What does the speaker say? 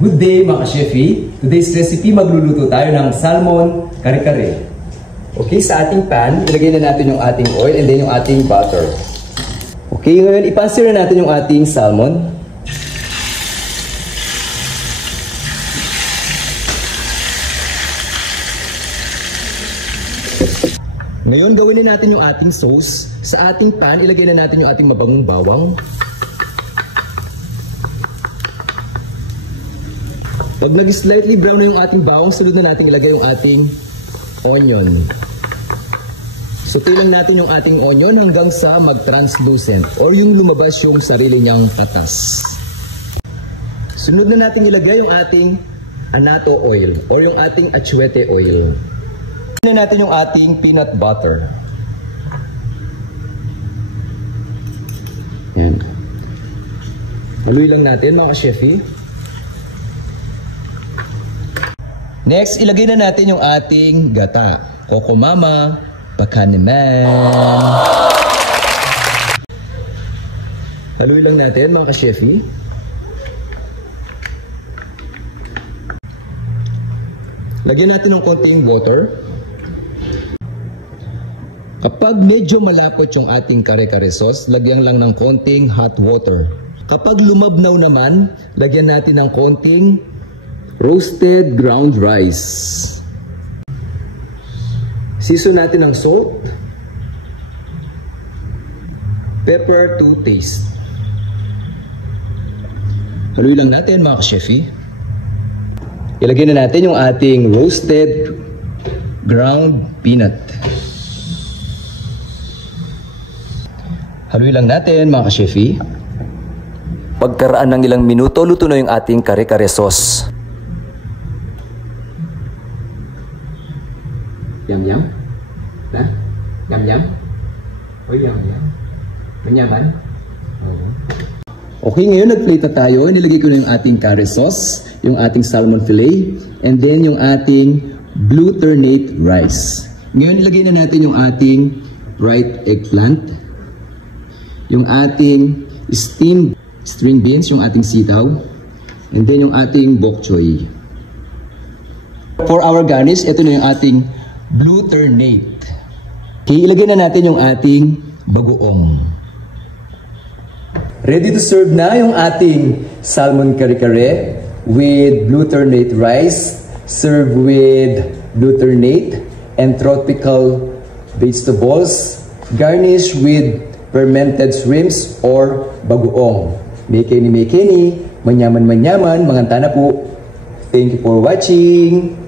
Good day mga ka-chefi! Today's recipe, magluluto tayo ng salmon kare-kare. Okay, sa ating pan, ilagay na natin yung ating oil and then yung ating butter. Okay, ngayon ipansir na natin yung ating salmon. Ngayon, gawin na natin yung ating sauce. Sa ating pan, ilagay na natin yung ating mabangong bawang. Pag nag-slightly brown na yung ating bawang, sunod na natin ilagay yung ating onion. Sauté lang natin yung ating onion hanggang sa mag-translucent or yung lumabas yung sarili niyang patas. Sunod na natin ilagay yung ating annatto oil or yung ating atsuete oil. Ilagay na natin yung ating peanut butter. Yan. Haluin lang natin mga ka-chefi. Next, ilagay na natin yung ating gata. Coco Mama, pakaniman. Haluin lang natin mga ka-chefi. Lagyan natin ng konting water. Kapag medyo malapot yung ating kare-kare sauce, lagyan lang ng konting hot water. Kapag lumabnaw naman, lagyan natin ng konting roasted ground rice. Season natin ng salt, pepper to taste. Haluin lang natin mga ka-chefi. Ilagay na natin yung ating roasted ground peanut. Haluin lang natin mga ka-chefi. Pagkaraan ng ilang minuto, luto na yung ating kare-kare sauce. Yum yum? Ha? Yum yum? O yum yum? Manyaman? Oo. Okay, ngayon nag-plate na tayo. Nilagay ko na yung ating curry sauce, yung ating salmon fillet, and then yung ating blue ternate rice. Ngayon ilagay na natin yung ating fried eggplant, yung ating steamed string beans, yung ating sitaw, and then yung ating bok choy. For our garnish, ito na yung ating blue ternate. Okay, ilagay na natin yung ating bagoong. Ready to serve na yung ating salmon kare-kare with blue ternate rice, served with blue ternate and tropical vegetables, garnished with fermented shrimps or bagoong. Mekeni, manyaman, manganta na po. Thank you for watching.